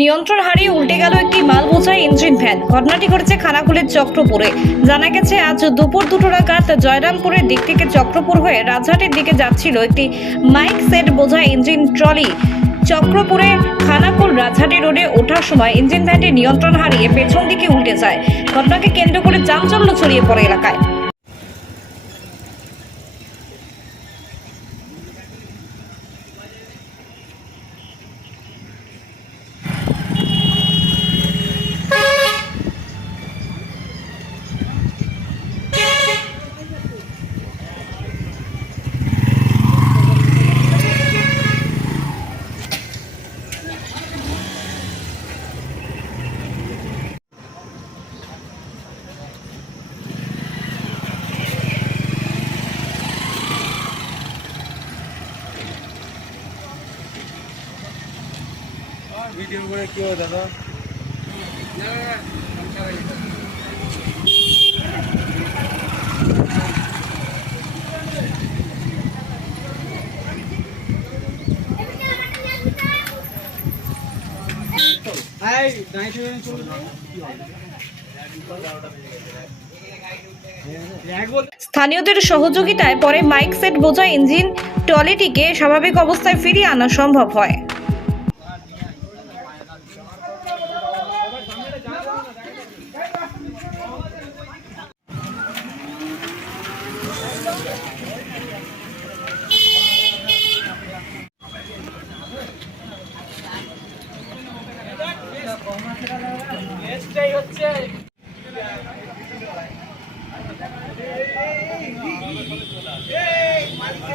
নিয়ন্ত্রণ হারিয়ে উল্টে গেল একটি মাল বোঝাই ইঞ্জিন ভ্যান। ঘটনাটি ঘটেছে খানাকুলের চক্রপুরে। জানা গেছে, আজ দুপুর দুটো নাগাদ জয়রামপুরের দিক থেকে চক্রপুর হয়ে রাজহাটের দিকে যাচ্ছিল একটি মাইক সেট বোঝাই ইঞ্জিন ট্রলি। চক্রপুরে খানাকুল রাজহাটি রোডে ওঠার সময় ইঞ্জিন ভ্যানটি নিয়ন্ত্রণ হারিয়ে পেছন দিকে উল্টে যায়। ঘটনাকে কেন্দ্র করে চাঞ্চল্য ছড়িয়ে পড়ে এলাকায়। ভিডিও করে কি হয় দাদা? স্থানীয়দের সহযোগিতায় পরে মাইক সেট বোঝা ইঞ্জিন ট্রলিটিকে স্বাভাবিক অবস্থায় ফিরিয়ে আনা সম্ভব হয়। হচ্ছে এই মালিককে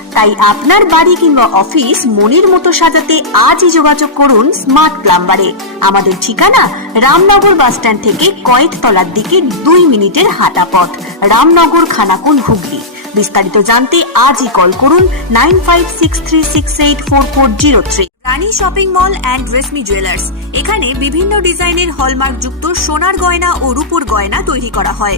তাই আপনার বাড়ি কিংবা অফিস মনের মতো সাজাতে আজই যোগাযোগ করুন স্মার্ট প্লাম্বারে আমাদের ঠিকানা রামনগর বাসস্ট্যান্ড থেকে কয়েকতলার দিকে দুই মিনিটের হাঁটা পথ, রামনগর খানাকুল হুগলি। বিস্তারিত জানতে আজই কল করুন nine five six three six eight four four zero three. Rani shopping mall and Reshmi jewellers. এখানে বিভিন্ন ডিজাইনের হলমার্ক যুক্ত সোনার গয়না ও রূপোর গয়না তৈরি করা হয়।